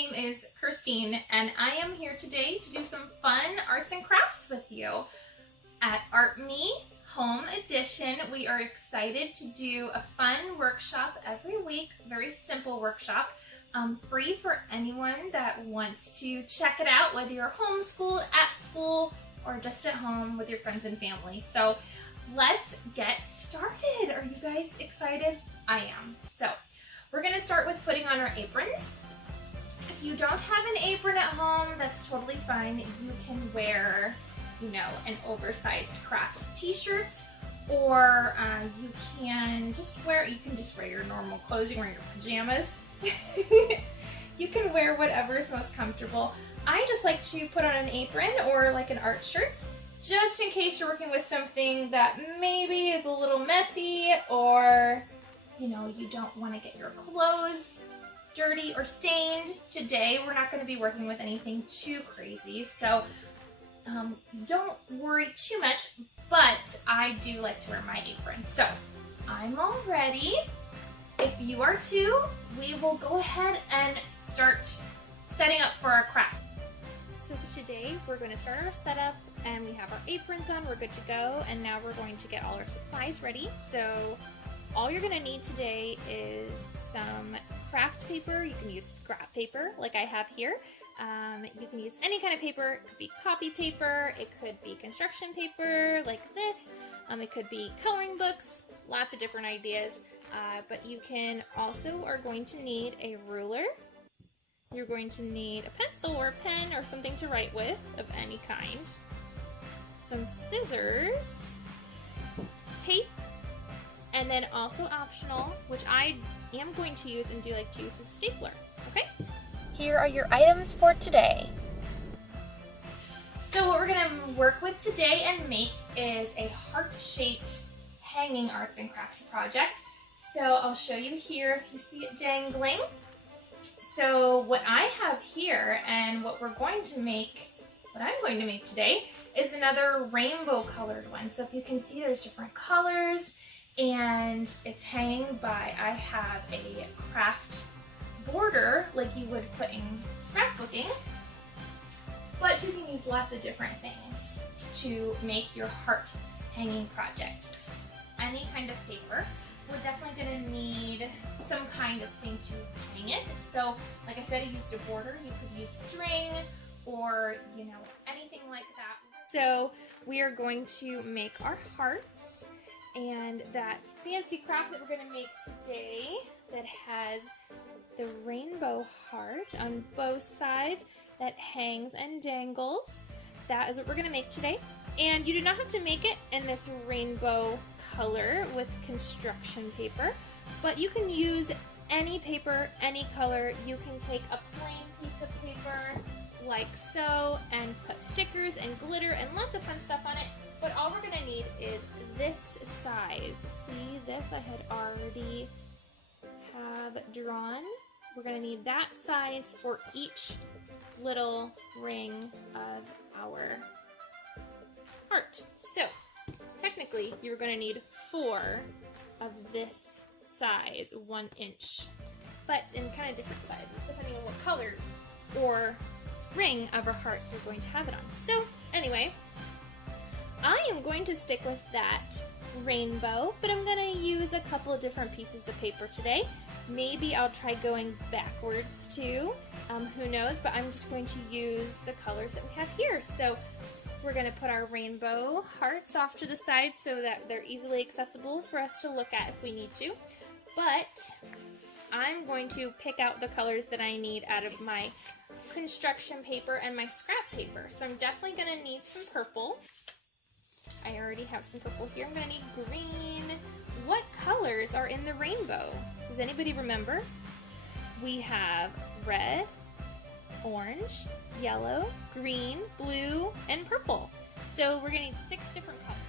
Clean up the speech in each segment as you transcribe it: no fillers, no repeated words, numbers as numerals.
name is Christine, and I am here today to do some fun arts and crafts with you. At Artmeohio Home Edition, we are excited to do a fun workshop every week, very simple workshop, free for anyone that wants to check it out, whether you're homeschooled, at school, or just at home with your friends and family. So let's get started. Are you guys excited? I am. So we're going to start with putting on our aprons. If you don't have an apron at home, that's totally fine. You can wear, an oversized CRAFTS t-shirt, or you can just wear your normal clothes. You can wear your pajamas. You can wear whatever is most comfortable. I just like to put on an apron or like an art shirt, just in case you're working with something that maybe is a little messy, or you don't want to get your clothes dirty or stained. Today we're not going to be working with anything too crazy, so don't worry too much, but I do like to wear my apron. So I'm all ready. If you are too, we will go ahead and start setting up for our craft. So today we're going to start our setup, and we have our aprons on, we're good to go, and now we're going to get all our supplies ready. So all you're going to need today is some craft paper. You can use scrap paper like I have here. You can use any kind of paper. It could be copy paper, it could be construction paper like this, it could be coloring books, lots of different ideas. But you can also are going to need a ruler. You're going to need a pencil or a pen or something to write with of any kind. Some scissors, tape, and then also optional, which I am going to use and do like to use, a stapler, okay? Here are your items for today. So what we're gonna work with today and make is a heart-shaped hanging arts and crafts project. So I'll show you here if you see it dangling. So what I have here and what I'm going to make today is another rainbow colored one. So if you can see, there's different colors, and it's hanging by, I have a craft border like you would put in scrapbooking, but you can use lots of different things to make your heart hanging project. Any kind of paper. We're definitely going to need some kind of thing to hang it. So like I said, I used a border. You could use string or anything like that. So we are going to make our hearts, and that fancy craft that we're going to make today that has the rainbow heart on both sides that hangs and dangles, that is what we're going to make today. And you do not have to make it in this rainbow color with construction paper, but you can use any paper, any color. You can take a plain piece of paper like so and put stickers and glitter and lots of fun stuff on it, but all we're going to need is this size. See this? I had already drawn. We're going to need that size for each little ring of our heart. So technically you're going to need 4 of this size, 1 inch, but in kind of different sizes depending on what color or ring of our heart you're going to have it on. So anyway, I am going to stick with that rainbow, but I'm going to use a couple of different pieces of paper today. Maybe I'll try going backwards too, who knows, but I'm just going to use the colors that we have here. So we're going to put our rainbow hearts off to the side so that they're easily accessible for us to look at if we need to. But I'm going to pick out the colors that I need out of my construction paper and my scrap paper. So I'm definitely going to need some purple. I already have some purple here. I'm going to need green. What colors are in the rainbow? Does anybody remember? We have red, orange, yellow, green, blue, and purple. So we're going to need 6 different colors.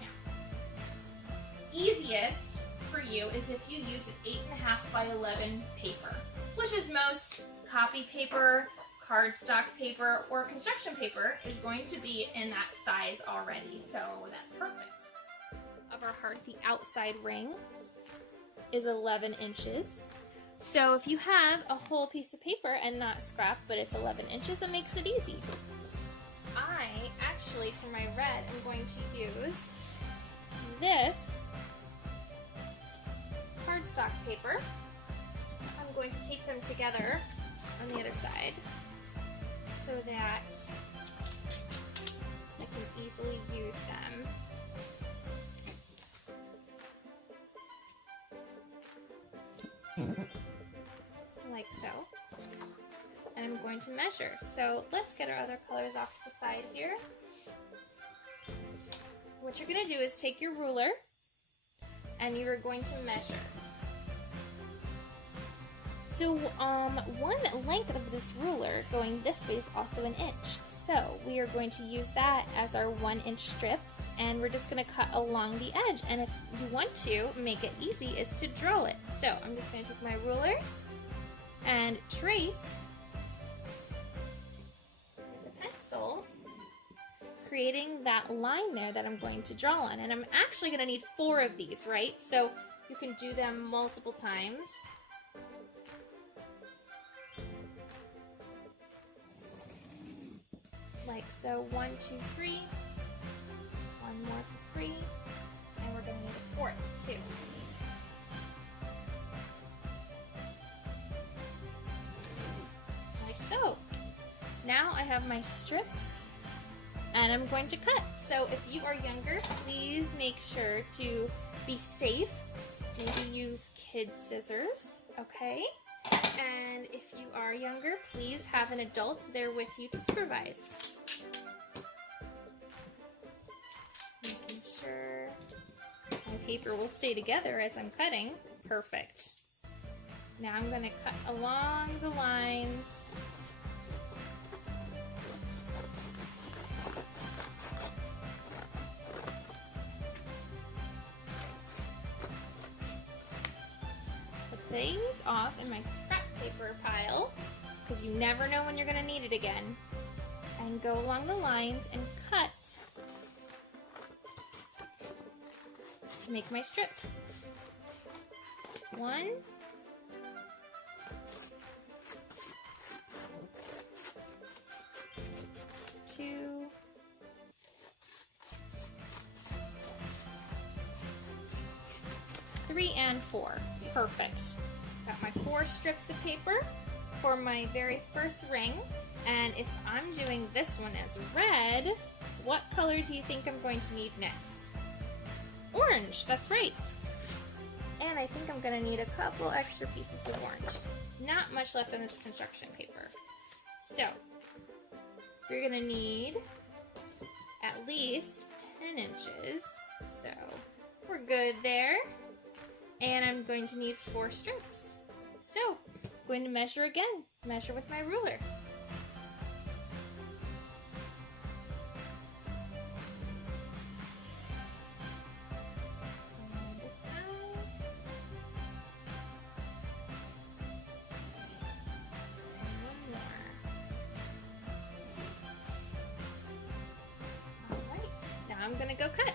Now, easiest for you is if you use an 8.5 by 11 paper, which is most copy paper, cardstock paper, or construction paper is going to be in that size already, so that's perfect. Of our heart, the outside ring is 11 inches. So if you have a whole piece of paper and not scrap, but it's 11 inches, that makes it easy. I actually, for my red, am going to use this cardstock paper. I'm going to tape them together on the other side so that I can easily use them. Like so. And I'm going to measure. So let's get our other colors off to the side here. What you're going to do is take your ruler and you are going to measure. So one length of this ruler going this way is also an inch. So we are going to use that as our 1 inch strips, and we're just going to cut along the edge. And if you want to make it easy is to draw it. So I'm just going to take my ruler and trace with the pencil, creating that line there that I'm going to draw on. And I'm actually going to need 4 of these, right? So you can do them multiple times. Like so, 1, 2, 3, one more for 3, and we're going to need a 4th too. Like so. Now I have my strips, and I'm going to cut. So if you are younger, please make sure to be safe. Maybe use kid scissors, okay? And if you are younger, please have an adult there with you to supervise. Making sure my paper will stay together as I'm cutting. Perfect. Now I'm going to cut along the lines. Put these off in my scrap paper pile, because you never know when you're going to need it again. And go along the lines and cut to make my strips. 1, 2, 3, and 4. Perfect. Got my 4 strips of paper for my very first ring. And if I'm doing this one as red, what color do you think I'm going to need next? Orange, that's right. And I think I'm going to need a couple extra pieces of orange. Not much left on this construction paper. So, we're going to need at least 10 inches. So, we're good there. And I'm going to need 4 strips. So, I'm going to measure again. Measure with my ruler. I'm going to go cut.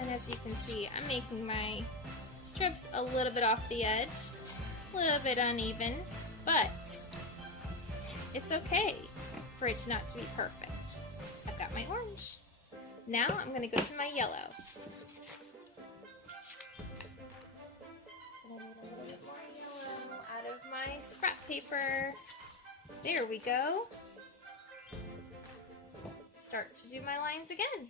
And as you can see, I'm making my strips a little bit off the edge, a little bit uneven, but it's okay for it not to be perfect. I've got my orange. Now I'm going to go to my yellow. A little bit more yellow out of my scrap paper. There we go. Start to do my lines again.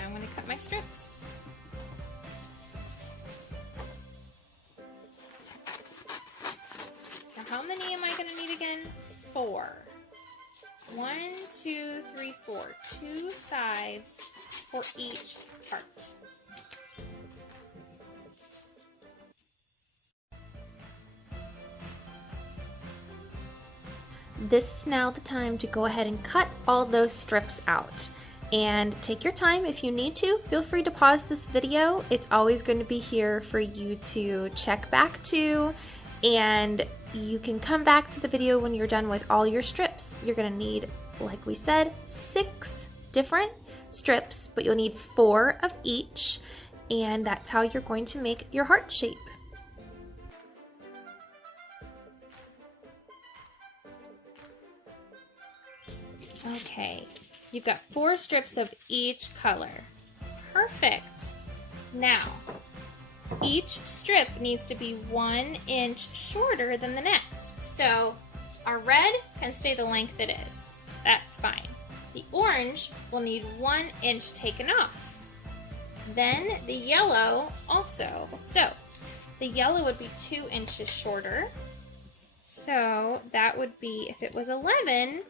I'm going to cut my strips. 4. 1, 2, 3, 4. 2 sides for each part. This is now the time to go ahead and cut all those strips out. And take your time if you need to. Feel free to pause this video. It's always going to be here for you to check back to, and you can come back to the video when you're done with all your strips. You're going to need, like we said, 6 different strips, but you'll need 4 of each, and that's how you're going to make your heart shape. Okay, you've got 4 strips of each color. Perfect. Now, each strip needs to be 1 inch shorter than the next. So our red can stay the length it is. That's fine. The orange will need 1 inch taken off. Then the yellow also. So the yellow would be 2 inches shorter. So that would be, if it was 11,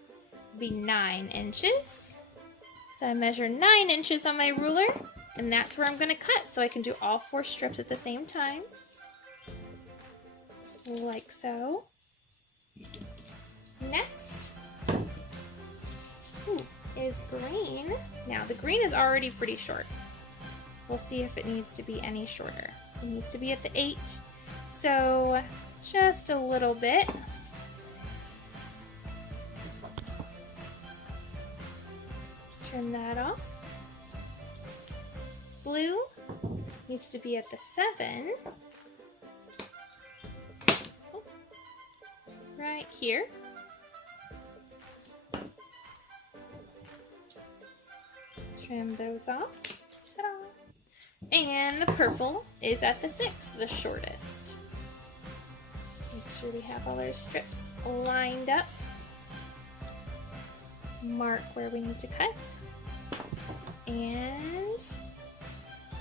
be 9 inches. So I measure 9 inches on my ruler, and that's where I'm going to cut, so I can do all 4 strips at the same time, like so. Next is green. Now the green is already pretty short. We'll see if it needs to be any shorter. It needs to be at the 8, so just a little bit. Trim that off. Blue needs to be at the 7. Oh, right here. Trim those off. Ta-da! And the purple is at the 6, the shortest. Make sure we have all our strips lined up. Mark where we need to cut. And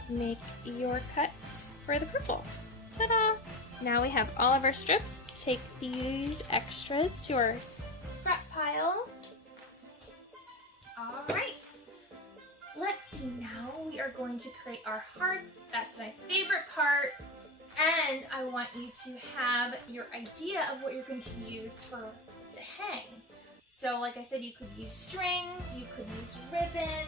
make your cut for the purple. Ta-da! Now we have all of our strips. Take these extras to our scrap pile. All right. Let's see, now we are going to create our hearts. That's my favorite part. And I want you to have your idea of what you're going to use to hang. So like I said, you could use string, you could use ribbon.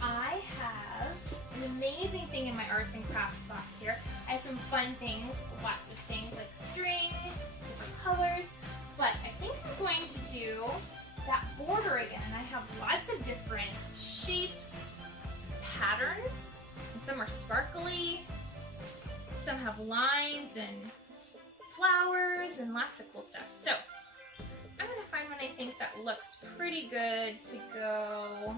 I have an amazing thing in my arts and crafts box here. I have some fun things, lots of things like string, different colors, but I think I'm going to do that border again. I have lots of different shapes, patterns, and some are sparkly, some have lines and flowers and lots of cool stuff. So I'm going to find one I think that looks pretty good to go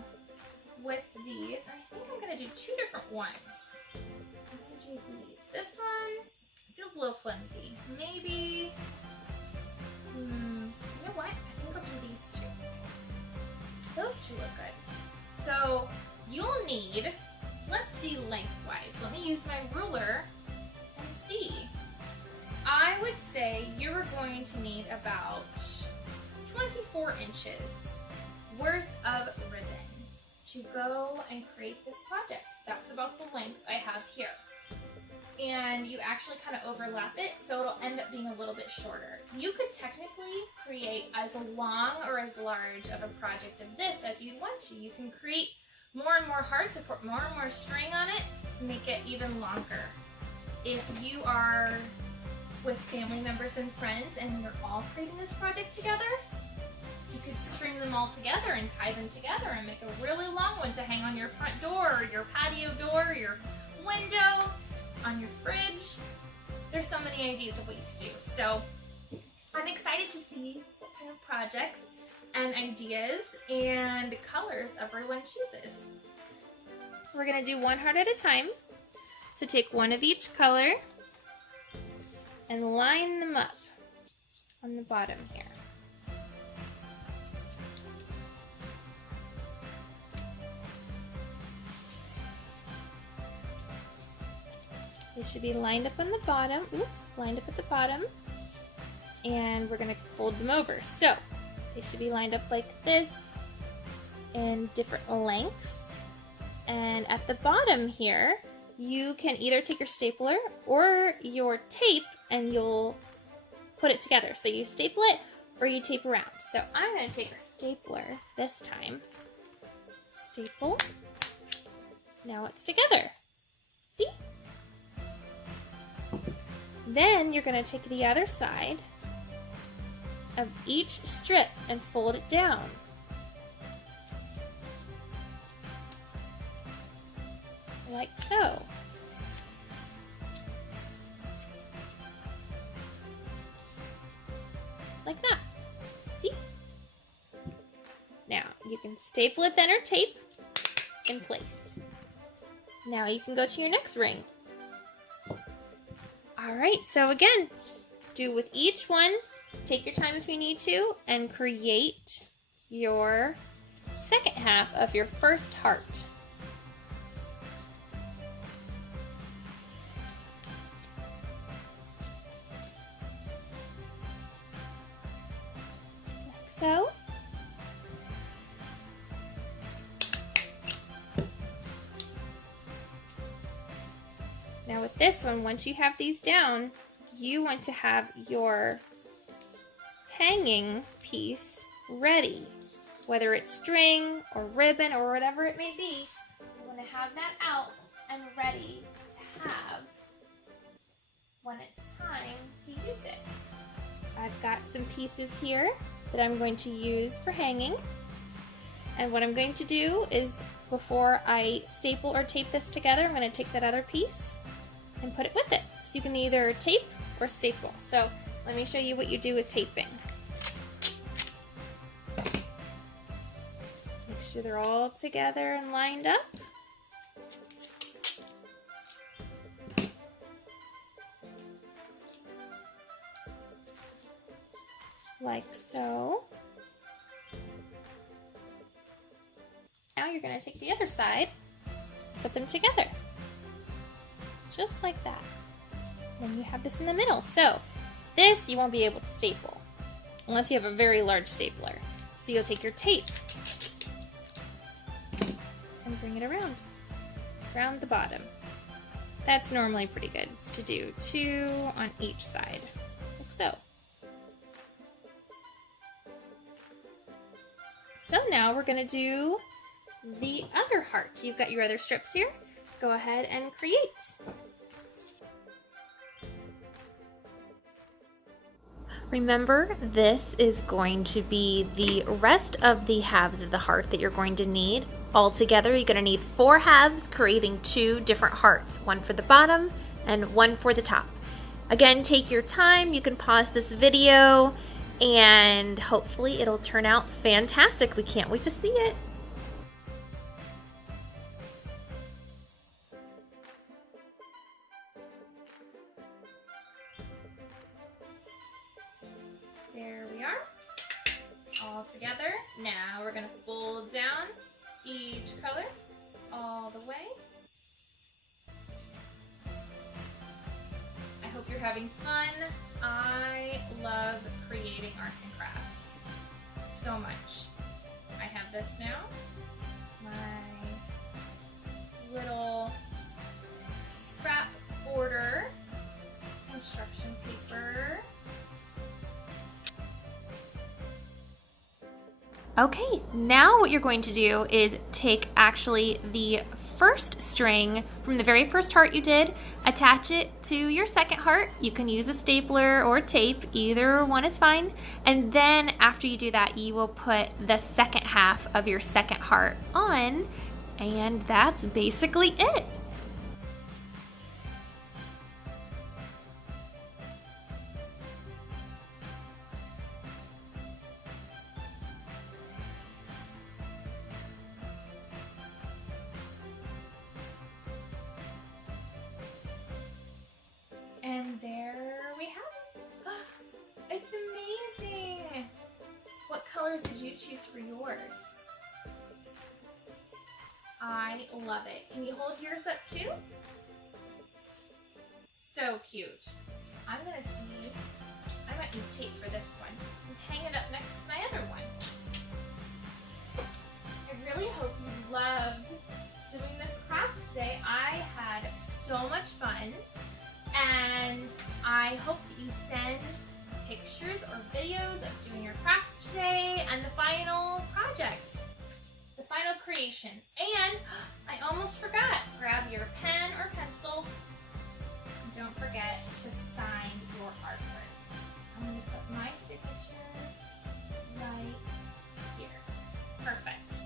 with these. I think I'm going to do 2 different ones. I'm going to do these. This one feels a little flimsy. Maybe, you know what? I think I'll do these 2. Those 2 look good. So you'll need, let's see lengthwise. Let me use my ruler and see. I would say you're going to need about 24 inches worth of ribbon to go and create this project. That's about the length I have here. And you actually kind of overlap it, so it'll end up being a little bit shorter. You could technically create as long or as large of a project of this as you'd want to. You can create more and more hearts, and put more and more string on it to make it even longer. If you are with family members and friends and you're all creating this project together, you could string them all together and tie them together and make a really long one to hang on your front door, or your patio door, or your window, on your fridge. There's so many ideas of what you could do. So I'm excited to see what kind of projects and ideas and colors everyone chooses. We're going to do one heart at a time. So take one of each color and line them up on the bottom here. They should be lined up on the bottom. Oops, lined up at the bottom. And we're going to fold them over. So They should be lined up like this in different lengths. And at the bottom here, you can either take your stapler or your tape and you'll put it together. So you staple it or you tape around. So I'm going to take a stapler this time. Staple. Now it's together. See? Then you're going to take the other side of each strip and fold it down. Like so. Like that. See? Now you can staple it then or tape in place. Now you can go to your next ring. Alright, so again, do with each one, take your time if you need to, and create your second half of your first heart. Like so. Now with this one, once you have these down, you want to have your hanging piece ready. Whether it's string or ribbon or whatever it may be, you want to have that out and ready to have when it's time to use it. I've got some pieces here that I'm going to use for hanging. And what I'm going to do is, before I staple or tape this together, I'm going to take that other piece and put it with it. So you can either tape or staple. So let me show you what you do with taping. Make sure they're all together and lined up. Like so. Now you're going to take the other side, put them together. Just like that. Then you have this in the middle. So this you won't be able to staple unless you have a very large stapler. So you'll take your tape and bring it around the bottom. That's normally pretty good to do 2 on each side, like so. So now we're going to do the other heart. You've got your other strips here. Go ahead and create. Remember, this is going to be the rest of the halves of the heart that you're going to need. Altogether, you're going to need 4 halves, creating 2 different hearts, one for the bottom and one for the top. Again, take your time. You can pause this video and hopefully it'll turn out fantastic. We can't wait to see it. There we are, all together. Now we're going to fold down each color all the way. I hope you're having fun. I love creating arts and crafts so much. I have this now, my little scrap border construction paper. Okay, now what you're going to do is take actually the first string from the very first heart you did, attach it to your second heart. You can use a stapler or tape, either one is fine. And then after you do that, you will put the second half of your second heart on, and that's basically it. And there we have it. It's amazing. What colors did you choose for yours? I love it. Can you hold yours up too? So cute. I'm gonna see. I might got new tape for this one and hang it up next to my other one. I really hope you loved doing this craft today. I had so much fun, and I hope that you send pictures or videos of doing your crafts today and the final project, the final creation. And I almost forgot, grab your pen or pencil. Don't forget to sign your artwork. I'm going to put my signature right here. Perfect.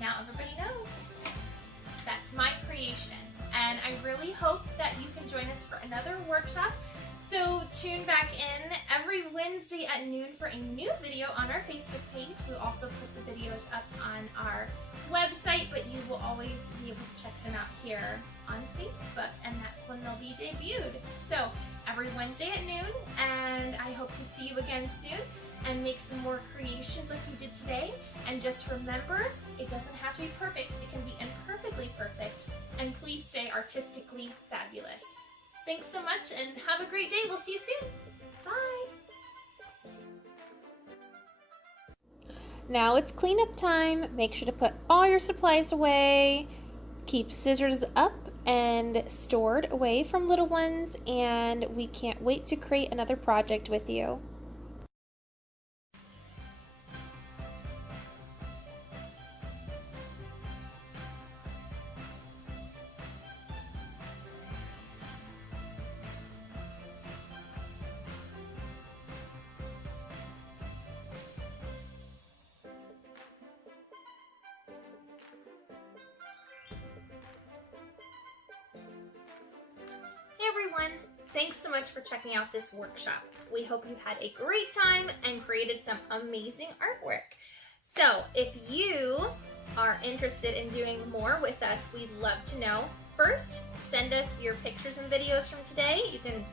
Now everybody knows that's my creation. And I really hope that you can join us for another workshop. So tune back in every Wednesday at noon for a new video on our Facebook page. We'll also put the videos up on our website, but you will always be able to check them out here on Facebook, and that's when they'll be debuted. So every Wednesday at noon, and I hope to see you again soon and make some more creations like you did today. And just remember, it doesn't have to be perfect. It can be imperfectly perfect. And please stay artistically fabulous. Thanks so much and have a great day. We'll see you soon. Bye. Now it's cleanup time. Make sure to put all your supplies away. Keep scissors up and stored away from little ones. And we can't wait to create another project with you. Everyone, thanks so much for checking out this workshop. We hope you had a great time and created some amazing artwork. So if you are interested in doing more with us, we'd love to know. First, send us your pictures and videos from today. You can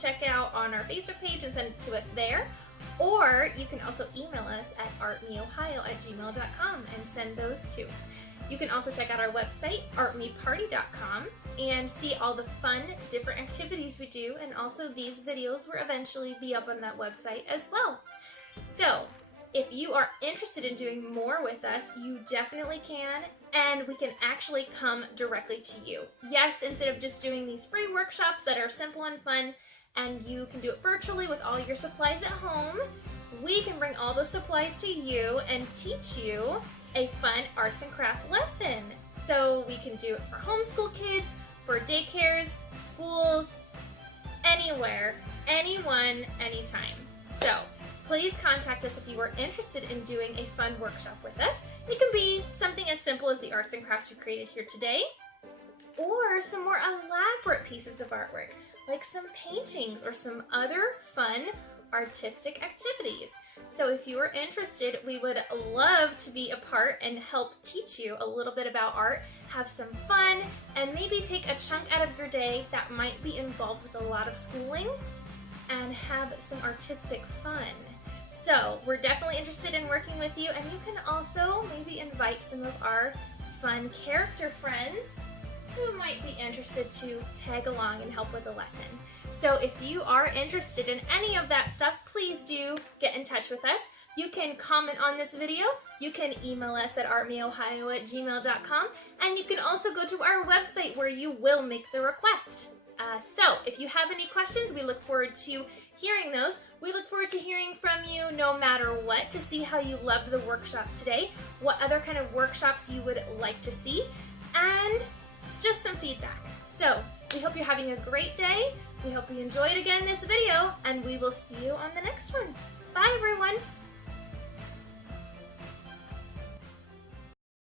check out on our Facebook page and send it to us there. Or you can also email us at artmeohio@gmail.com and send those too. You can also check out our website, artmeparty.com, and see all the fun, different activities we do, and also these videos will eventually be up on that website as well. So, if you are interested in doing more with us, you definitely can, and we can actually come directly to you. Yes, instead of just doing these free workshops that are simple and fun, and you can do it virtually with all your supplies at home, we can bring all the supplies to you and teach you a fun arts and craft lesson. So we can do it for homeschool kids, for daycares, schools, anywhere, anyone, anytime. So please contact us if you are interested in doing a fun workshop with us. It can be something as simple as the arts and crafts we created here today, or some more elaborate pieces of artwork, like some paintings or some other fun artistic activities. So if you are interested, we would love to be a part and help teach you a little bit about art, have some fun, and maybe take a chunk out of your day that might be involved with a lot of schooling and have some artistic fun. So we're definitely interested in working with you, and you can also maybe invite some of our fun character friends who might be interested to tag along and help with the lesson. So if you are interested in any of that stuff, please do get in touch with us. You can comment on this video, you can email us at artmeohio@gmail.com, and you can also go to our website where you will make the request. So if you have any questions, we look forward to hearing those. We look forward to hearing from you no matter what, to see how you loved the workshop today, what other kind of workshops you would like to see, and just some feedback. So we hope you're having a great day. We hope you enjoyed again this video, and we will see you on the next one. Bye everyone.